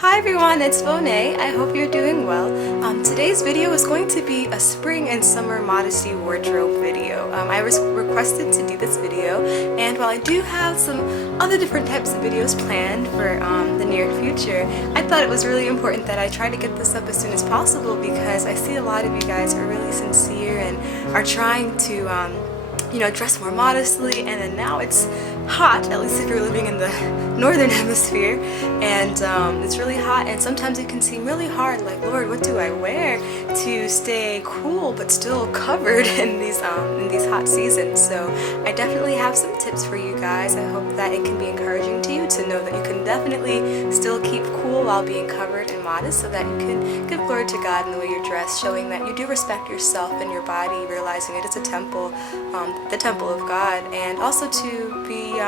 Hi everyone, it's Bonet. I hope you're doing well. Today's video is going to be a spring and summer modesty wardrobe video. I was requested to do this video, and while I do have some other different types of videos planned for the near future, I thought it was really important that I try to get this up as soon as possible because I see a lot of you guys are really sincere and are trying to dress more modestly, and then now it's hot, at least if you're living in the northern hemisphere, and it's really hot, and sometimes it can seem really hard, like, Lord, what do I wear to stay cool but still covered in these hot seasons? So I definitely have some tips for you guys. I hope that it can be encouraging to you to know that you can definitely still keep cool while being covered and modest, so that you can give glory to God in the way you're dressed, showing that you do respect yourself and your body, realizing it is a temple, the temple of God, and also to be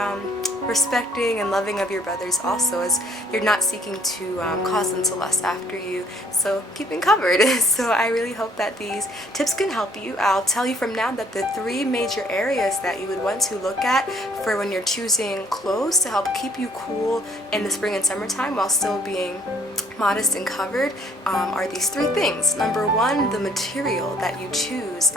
respecting and loving of your brothers also, as you're not seeking to cause them to lust after you, so keeping covered. So I really hope that these tips can help you. I'll tell you from now that the three major areas that you would want to look at for when you're choosing clothes to help keep you cool in the spring and summertime while still being modest and covered are these three things. Number one, the material that you choose.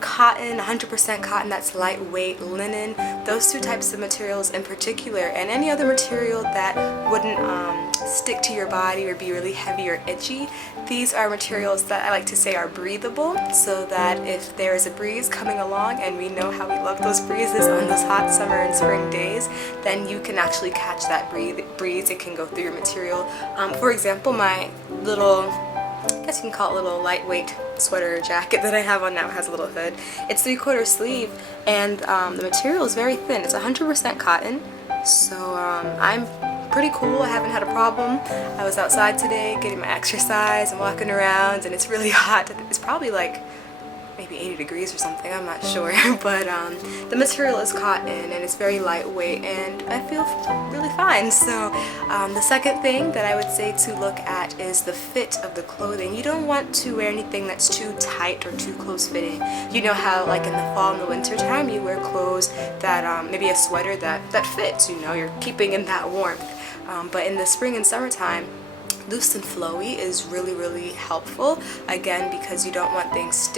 Cotton, 100% cotton, that's lightweight, linen, those two types of materials in particular, and any other material that wouldn't stick to your body or be really heavy or itchy. These are materials that I like to say are breathable, so that if there is a breeze coming along, and we know how we love those breezes on those hot summer and spring days, then you can actually catch that breeze. It can go through your material. For example, my little, I guess you can call it a little lightweight sweater jacket that I have on now has a little hood. It's 3/4 sleeve, and the material is very thin. It's 100% cotton, so I'm pretty cool. I haven't had a problem. I was outside today getting my exercise and walking around, and it's really hot. It's probably like maybe 80 degrees or something, I'm not sure, but the material is cotton and it's very lightweight, and I feel really fine. So the second thing that I would say to look at is the fit of the clothing. You don't want to wear anything that's too tight or too close fitting. You know how like in the fall and the winter time you wear clothes that maybe a sweater that fits, you're keeping in that warmth, but in the spring and summertime, loose and flowy is really helpful, again, because you don't want things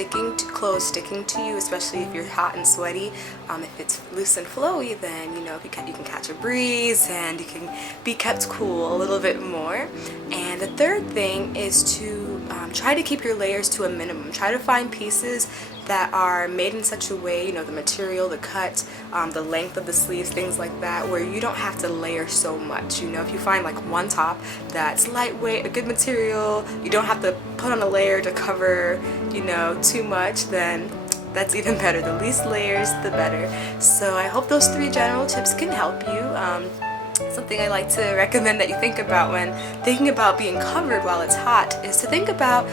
clothes sticking to you, especially if you're hot and sweaty. If it's loose and flowy, then you can catch a breeze and you can be kept cool a little bit more. And the third thing is to try to keep your layers to a minimum. Try to find pieces that are made in such a way, the material, the cut, the length of the sleeves, things like that, where you don't have to layer so much. If you find like one top that's lightweight, a good material, you don't have to put on a layer to cover, too much, then that's even better. The least layers, the better. So I hope those three general tips can help you. Something I like to recommend that you think about when thinking about being covered while it's hot is to think about,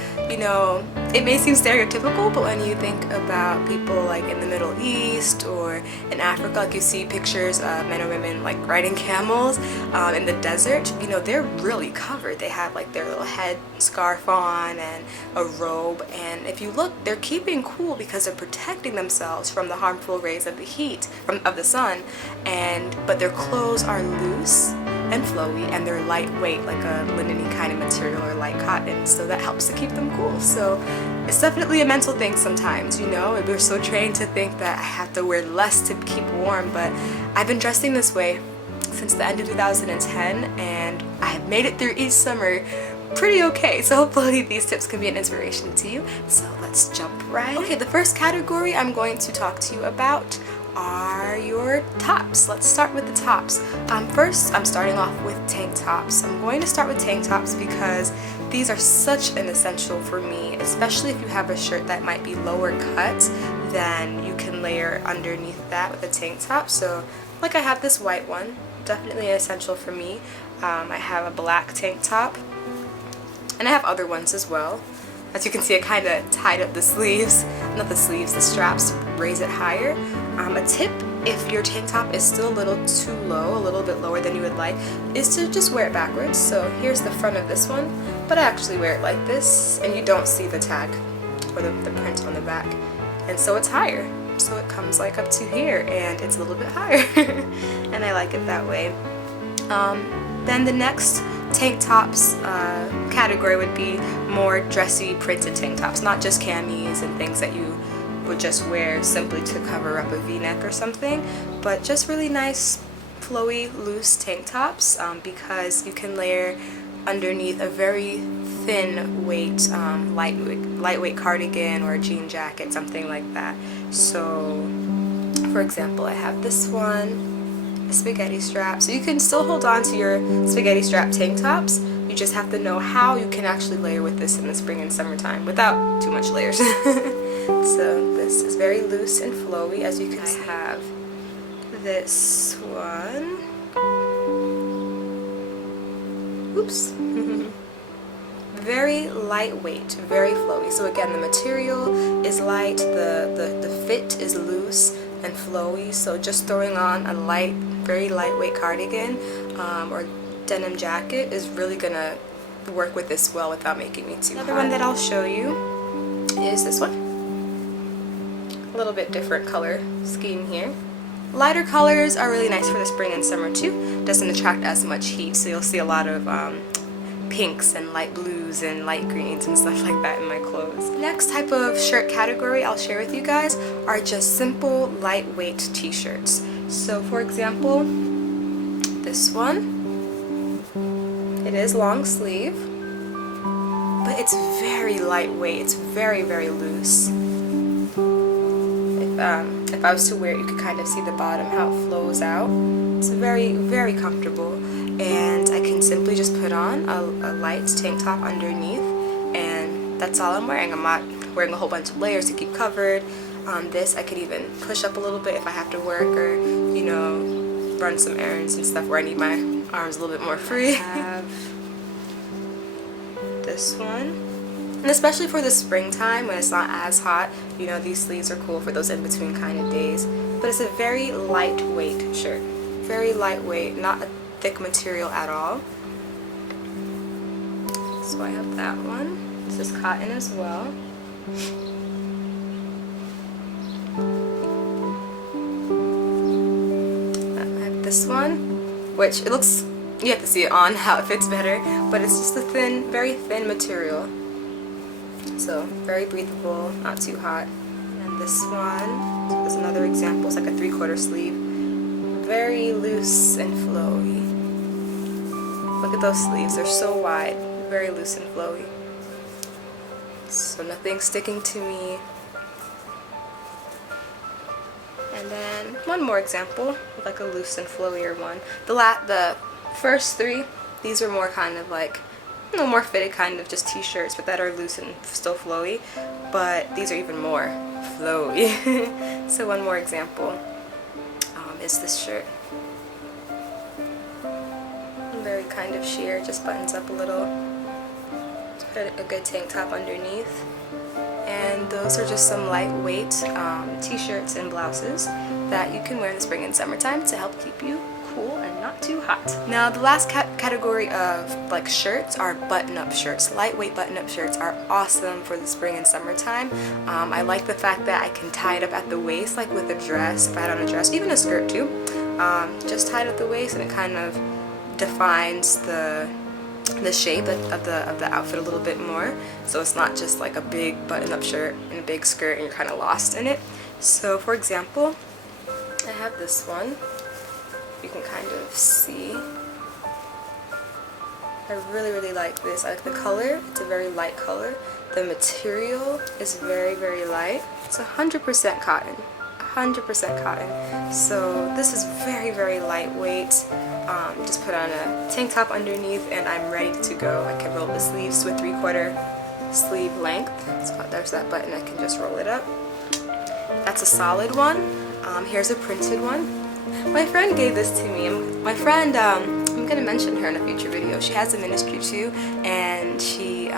it may seem stereotypical, but when you think about people like in the Middle East or in Africa, like you see pictures of men or women like riding camels in the desert, they're really covered. They have like their little head scarf on and a robe, and if you look, they're keeping cool because they're protecting themselves from the harmful rays of the heat of the sun, but their clothes are loose and flowy, and they're lightweight, like a linen-y kind of material or light cotton, so that helps to keep them cool. So it's definitely a mental thing sometimes, we're so trained to think that I have to wear less to keep warm, but I've been dressing this way since the end of 2010, and I have made it through each summer pretty okay, so hopefully these tips can be an inspiration to you. So let's jump right in. Okay, the first category I'm going to talk to you about are your tops. Let's start with the tops. First, I'm starting off with tank tops. I'm going to start with tank tops because these are such an essential for me, especially if you have a shirt that might be lower cut, then you can layer underneath that with a tank top. So like I have this white one, definitely an essential for me. I have a black tank top, and I have other ones as well. As you can see, I kind of tied up the sleeves, the straps, to raise it higher. A tip, if your tank top is still a little too low, a little bit lower than you would like, is to just wear it backwards. So here's the front of this one, but I actually wear it like this, and you don't see the tag or the print on the back, and so it's higher. So it comes like up to here, and it's a little bit higher, and I like it that way. Then the next tank tops category would be more dressy printed tank tops, not just camis and things that you would just wear simply to cover up a v-neck or something, but just really nice flowy loose tank tops, because you can layer underneath a very thin weight lightweight cardigan or a jean jacket, something like that. So for example, I have this one, a spaghetti strap. So you can still hold on to your spaghetti strap tank tops, you just have to know how you can actually layer with this in the spring and summertime without too much layers. So this is very loose and flowy, as you can see. I have this one. Oops. Very lightweight, very flowy. So again, the material is light, the fit is loose and flowy. So just throwing on a light, very lightweight cardigan or denim jacket is really gonna work with this well without making me too hot. Another one that I'll show you is this one. A little bit different color scheme here. Lighter colors are really nice for the spring and summer too. Doesn't attract as much heat, so you'll see a lot of pinks and light blues and light greens and stuff like that in my clothes. Next type of shirt category I'll share with you guys are just simple lightweight t-shirts. So for example, this one, it is long sleeve, but it's very lightweight, it's very loose. If I was to wear it, you could kind of see the bottom, how it flows out. It's very comfortable, and I can simply just put on a light tank top underneath, and that's all I'm wearing. I'm not wearing a whole bunch of layers to keep covered. On this, I could even push up a little bit if I have to work or, you know, run some errands and stuff where I need my arms a little bit more free. I have this one. And especially for the springtime when it's not as hot, you know, these sleeves are cool for those in-between kind of days. But it's a very lightweight shirt. Very lightweight, not a thick material at all. So I have that one. This is cotton as well. I have this one, which it looks, you have to see it on how it fits better, but it's just a thin, very thin material. So very breathable, not too hot. And this one is another example. It's like a 3/4 sleeve. Very loose and flowy. Look at those sleeves, they're so wide. Very loose and flowy. So nothing sticking to me. And then one more example, like a loose and flowier one. The first three, these are more kind of like, you know, more fitted kind of just t-shirts, but that are loose and still flowy. But these are even more flowy. So one more example is this shirt. Very kind of sheer, just buttons up a little. Just put a good tank top underneath. And those are just some lightweight t-shirts and blouses that you can wear in the spring and summertime to help keep you cool and not too hot. Now the last category of like shirts are button-up shirts. Lightweight button-up shirts are awesome for the spring and summertime. I like the fact that I can tie it up at the waist, like with a dress, if I had on a dress, even a skirt too. Just tied at the waist, and it kind of defines the shape of the outfit a little bit more. So it's not just like a big button-up shirt and a big skirt and you're kind of lost in it. So for example, I have this one. You can kind of see. I really like this. I like the color. It's a very light color. The material is very light. It's 100% cotton. 100% cotton. So this is very lightweight. Just put on a tank top underneath and I'm ready to go. I can roll the sleeves to a 3/4 sleeve length. So there's that button. I can just roll it up. That's a solid one. Here's a printed one. My friend gave this to me. My friend, I'm going to mention her in a future video. She has a ministry too, and she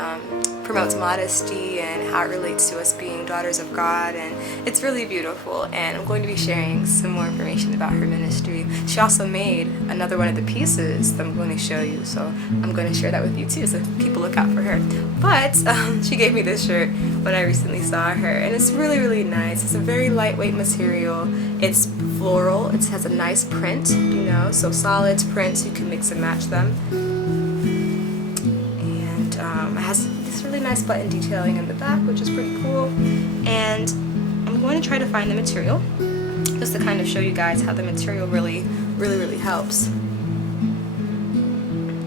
promotes modesty and how it relates to us being daughters of God, and it's really beautiful, and I'm going to be sharing some more information about her ministry. She also made another one of the pieces that I'm going to show you, so I'm going to share that with you too, so people look out for her. But she gave me this shirt when I recently saw her, and it's really nice. It's a very lightweight material. It's floral. It has a nice print, you know, so solids, prints, you can mix and match them. nice button detailing in the back, which is pretty cool. And I'm going to try to find the material just to kind of show you guys how the material really helps.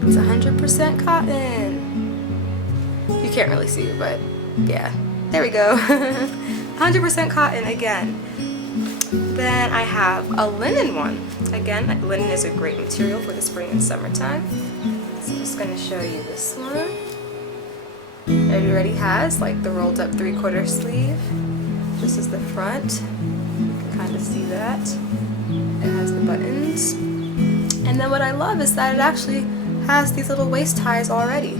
It's 100% cotton. You can't really see it, but yeah, there we go. 100% cotton again. Then I have a linen one. Again, linen is a great material for the spring and summertime. So I'm just going to show you this one. It already has like the rolled up 3/4 sleeve. This is the front. You can kind of see that. It has the buttons. And then what I love is that it actually has these little waist ties already.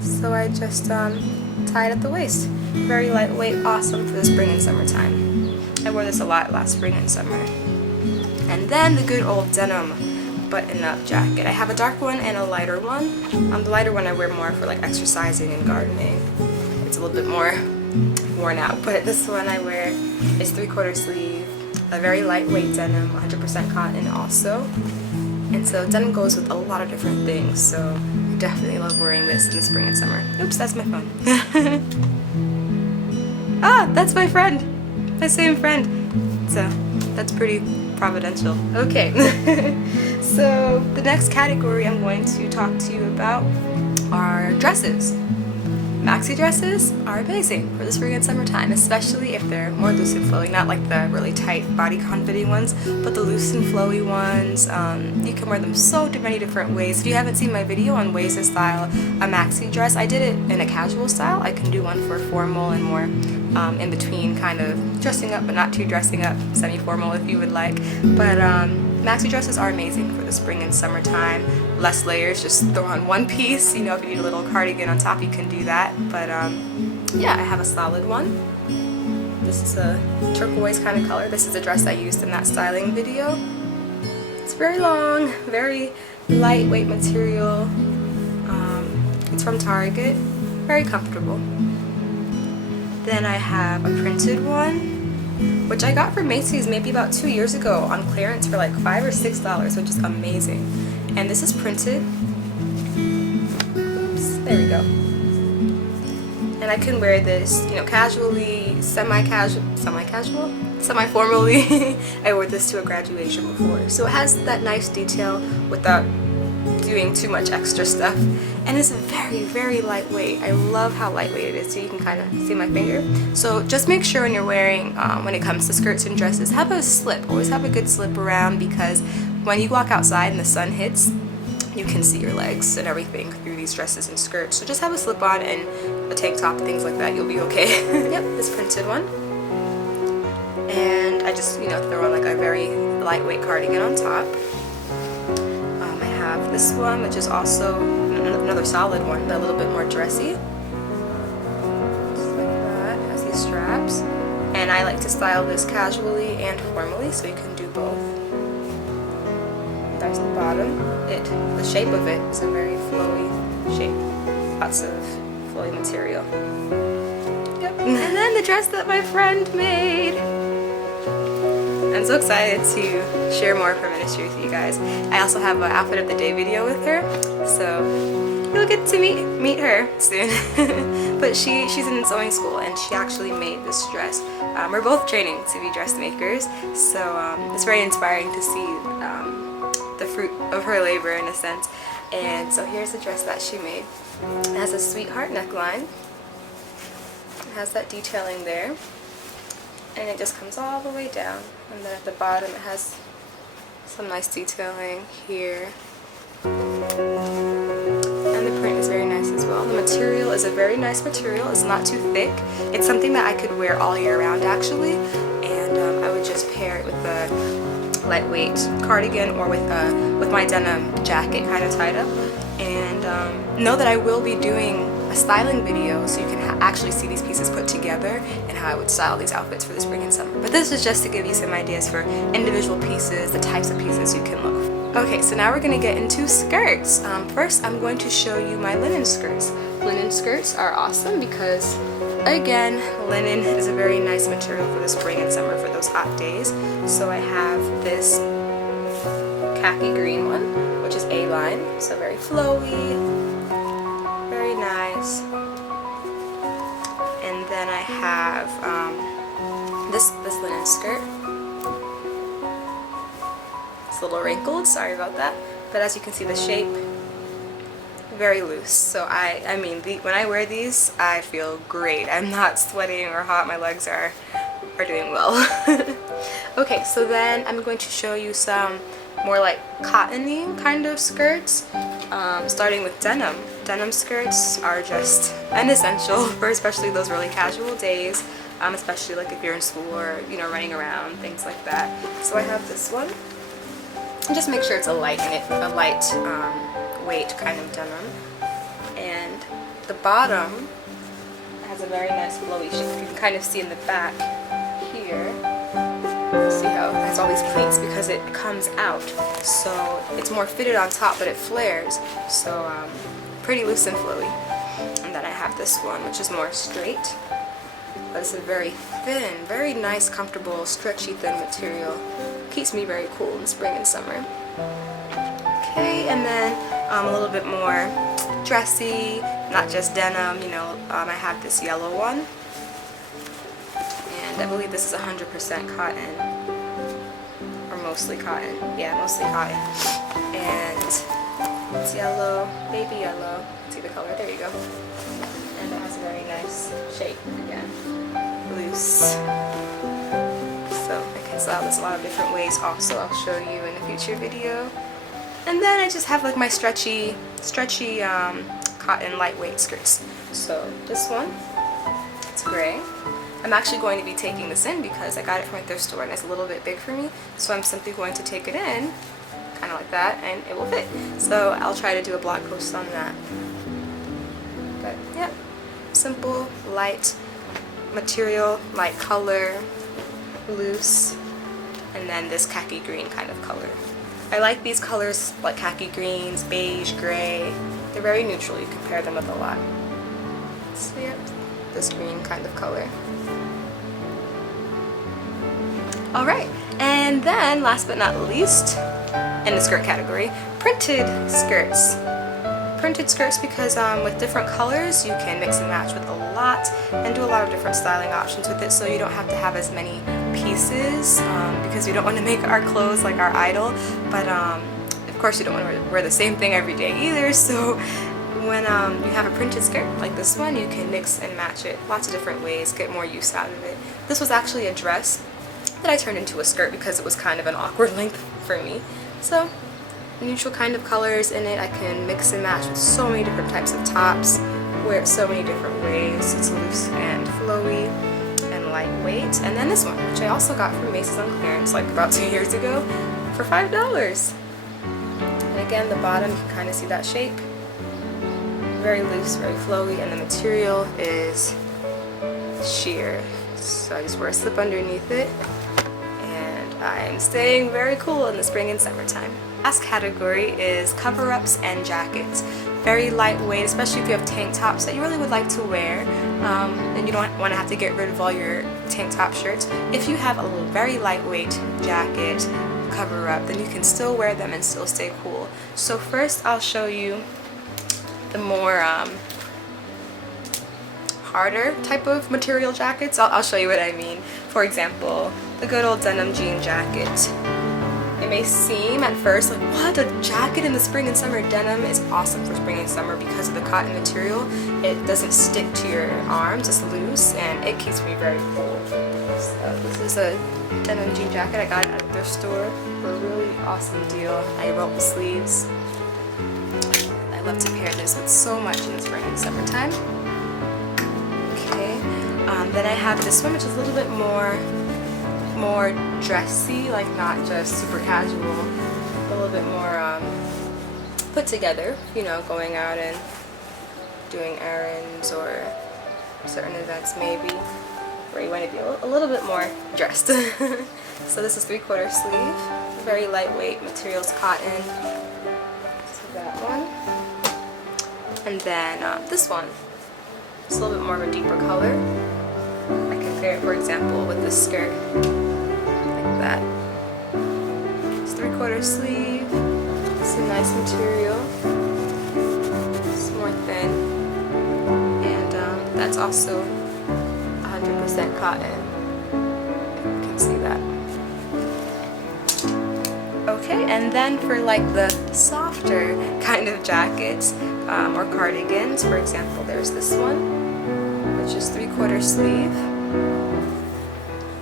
So I just tie it at the waist. Very lightweight, awesome for the spring and summertime. I wore this a lot last spring and summer. And then the good old denim button-up jacket. I have a dark one and a lighter one. The lighter one I wear more for like exercising and gardening. It's a little bit more worn out, but this one I wear is 3/4 sleeve, a very lightweight denim, 100% cotton also. And so denim goes with a lot of different things, so I definitely love wearing this in the spring and summer. Oops, that's my phone. Ah, that's my friend. My same friend. So that's pretty providential. Okay. So the next category I'm going to talk to you about are dresses. Maxi dresses are amazing for the spring and summertime, especially if they're more loose and flowy, not like the really tight bodycon fitting ones, but the loose and flowy ones. You can wear them so many different ways. If you haven't seen my video on ways to style a maxi dress, I did it in a casual style. I can do one for formal and more in between, kind of dressing up but not too dressing up, semi-formal if you would like. But maxi dresses are amazing for the spring and summertime. Less layers, just throw on one piece. You know, if you need a little cardigan on top, you can do that. But yeah, I have a solid one. This is a turquoise kind of color. This is a dress I used in that styling video. It's very long, very lightweight material. It's from Target, very comfortable. Then I have a printed one, which I got from Macy's maybe about 2 years ago on clearance for like $5 or $6, which is amazing. And this is printed. Oops, there we go. And I can wear this, you know, casually, semi-formally. I wore this to a graduation before. So it has that nice detail without doing too much extra stuff. And it's very lightweight. I love how lightweight it is, so you can kind of see my finger. So just make sure when you're wearing, when it comes to skirts and dresses, have a slip. Always have a good slip around, because when you walk outside and the sun hits, you can see your legs and everything through these dresses and skirts. So just have a slip on and a tank top and things like that. You'll be okay. Yep, this printed one. And I just, you know, throw on like a very lightweight cardigan on top. I have this one, which is also another solid one, but a little bit more dressy. Just like that. It has these straps. And I like to style this casually and formally, so you can do both. There's the bottom. The shape of it is a very flowy shape. Lots of flowy material. Yep. And then the dress that my friend made. I'm so excited to share more of her ministry with you guys. I also have an outfit of the day video with her, so you'll get to meet her soon. But she's in sewing school, and she actually made this dress. We're both training to be dressmakers, so it's very inspiring to see the fruit of her labor in a sense. And so here's the dress that she made. It has a sweetheart neckline. It has that detailing there. And it just comes all the way down. And then at the bottom it has some nice detailing here. And the print is very nice as well. The material is a very nice material. It's not too thick. It's something that I could wear all year round actually. And I would just pair it with a lightweight cardigan or with my denim jacket kind of tied up. And know that I will be doing a styling video so you can actually see these pieces put together and how I would style these outfits for the spring and summer. But this is just to give you some ideas for individual pieces, the types of pieces you can look for. Okay, so now we're going to get into skirts. First, I'm going to show you my linen skirts. Linen skirts are awesome because, again, linen is a very nice material for the spring and summer for those hot days. So I have this khaki green one, which is A-line, so very flowy, very nice. little wrinkled, sorry about that. But as you can see, the shape, very loose. So I mean, when I wear these, I feel great. I'm not sweating or hot. My legs are doing well. Okay, so then I'm going to show you some more like cottony kind of skirts, starting with denim. Denim skirts are just an essential for especially those really casual days, especially like if you're in school or, you know, running around, things like that. So I have this one. And just make sure it's a light weight kind of denim. And the bottom has a very nice flowy shape. You can kind of see in the back here. See how it has all these pleats because it comes out. So it's more fitted on top, but it flares. So pretty loose and flowy. And then I have this one, which is more straight. But it's a very thin, very nice, comfortable, stretchy, thin material. Keeps me very cool in spring and summer. Okay, and then a little bit more dressy, not just denim, you know, I have this yellow one. And I believe this is 100% cotton. Or mostly cotton. Yeah, mostly cotton. And it's yellow, baby yellow. See the color? There you go. And it has a very nice shape again. Loose. So I can style this a lot of different ways also. I'll show you in a future video. And then I just have like my stretchy cotton lightweight skirts. So this one, it's gray. I'm actually going to be taking this in because I got it from a thrift store and it's a little bit big for me. So I'm simply going to take it in, kind of like that, and it will fit. So I'll try to do a blog post on that. But yeah, simple, light material, light color, loose, and then this khaki green kind of color. I like these colors like khaki greens, beige, gray. They're very neutral. You can pair them with a lot. So yeah, this green kind of color. Alright, and then last but not least, in the skirt category, printed skirts. Printed skirts because with different colors you can mix and match with a lot and do a lot of different styling options with it, so you don't have to have as many pieces because we don't want to make our clothes like our idol, but of course you don't want to wear the same thing every day either, so when you have a printed skirt like this one, you can mix and match it lots of different ways, get more use out of it. This was actually a dress that I turned into a skirt because it was kind of an awkward length for me. So neutral kind of colors in it. I can mix and match with so many different types of tops, wear it so many different ways. It's loose and flowy and lightweight. And then this one, which I also got from Macy's on clearance like about 2 years ago for $5. And again, the bottom, you can kind of see that shape. Very loose, very flowy, and the material is sheer. So I just wear a slip underneath it. I'm staying very cool in the spring and summertime. Last category is cover-ups and jackets. Very lightweight, especially if you have tank tops that you really would like to wear and you don't want to have to get rid of all your tank top shirts. If you have a very lightweight jacket cover-up, then you can still wear them and still stay cool. So first I'll show you the more harder type of material jackets. I'll show you what I mean. For example, the good old denim jean jacket. It may seem at first like, what, a jacket in the spring and summer? Denim is awesome for spring and summer because of the cotton material. It doesn't stick to your arms, it's loose, and it keeps me very cool. So this is a denim jean jacket I got at a thrift store for a really awesome deal. I rolled the sleeves. I love to pair this with so much in the spring and summertime. Okay, then I have this one, which is a little bit more dressy, like not just super casual, a little bit more put together, you know, going out and doing errands or certain events maybe, where you want to be a little bit more dressed. So this is 3/4 sleeve, very lightweight, materials cotton. So that one. And then this one, it's a little bit more of a deeper color. I can pair it, for example, with this skirt. That. It's 3/4 sleeve. It's a nice material. It's more thin, and that's also 100% cotton. You can see that. Okay, and then for like the softer kind of jackets or cardigans, for example, there's this one, which is 3/4 sleeve.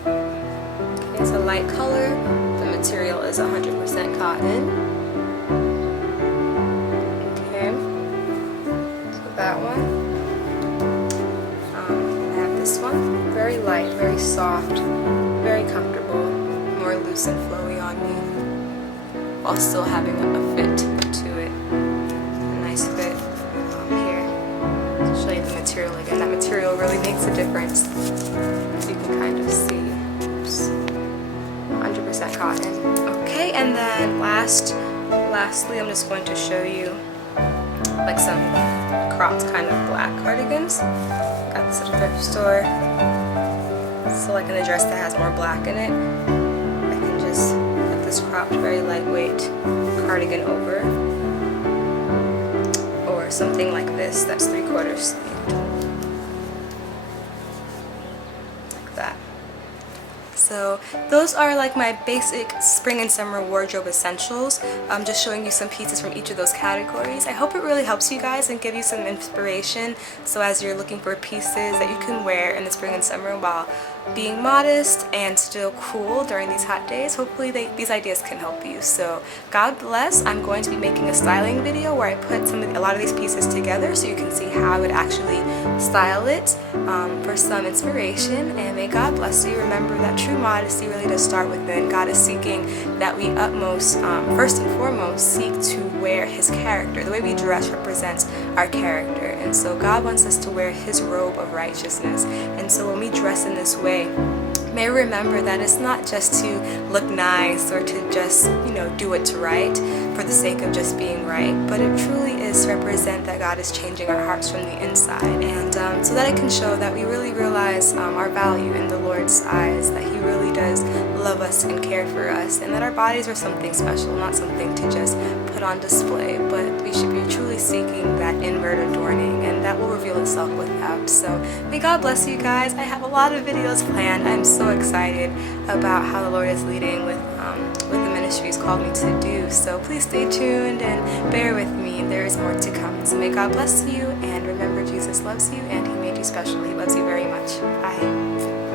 Okay, it's a light color. The material is 100% cotton. Okay, so that one. I have this one, very light, very soft, very comfortable, more loose and flowy on me, while still having a fit to it, a nice fit here. To show you the material again, that material really makes a difference. You can kind of see. Oops. 100% cotton. Okay, and then lastly, I'm just going to show you like some cropped kind of black cardigans. Got this at a thrift store. So like in a dress that has more black in it, I can just put this cropped, very lightweight cardigan over, or something like this that's 3/4 sleeved, like that. So those are like my basic spring and summer wardrobe essentials. I'm just showing you some pieces from each of those categories. I hope it really helps you guys and give you some inspiration, so as you're looking for pieces that you can wear in the spring and summer while being modest and still cool during these hot days, hopefully these ideas can help you. So God bless. I'm going to be making a styling video where I put a lot of these pieces together so you can see how I would actually style it for some inspiration. And may God bless you. Remember that true modesty really does start within. God is seeking that we utmost, first and foremost, seek to wear His character. The way we dress represents our character, and so God wants us to wear His robe of righteousness. And so when we dress in this way, may we remember that it's not just to look nice or to just, do what's right for the sake of just being right, but it truly is to represent that God is changing our hearts from the inside, and so that it can show that we really realize our value in the Lord's eyes, that He really does love us and care for us, and that our bodies are something special, not something to just put on display, but we should be truly seeking that inward adorning, and that will reveal itself without. So may God bless you guys. I have a lot of videos planned. I'm so excited about how the Lord is leading with the ministry He's called me to do. So please stay tuned and bear with me. There is more to come. So may God bless you, and remember, Jesus loves you and He made you special. He loves you very much. Bye.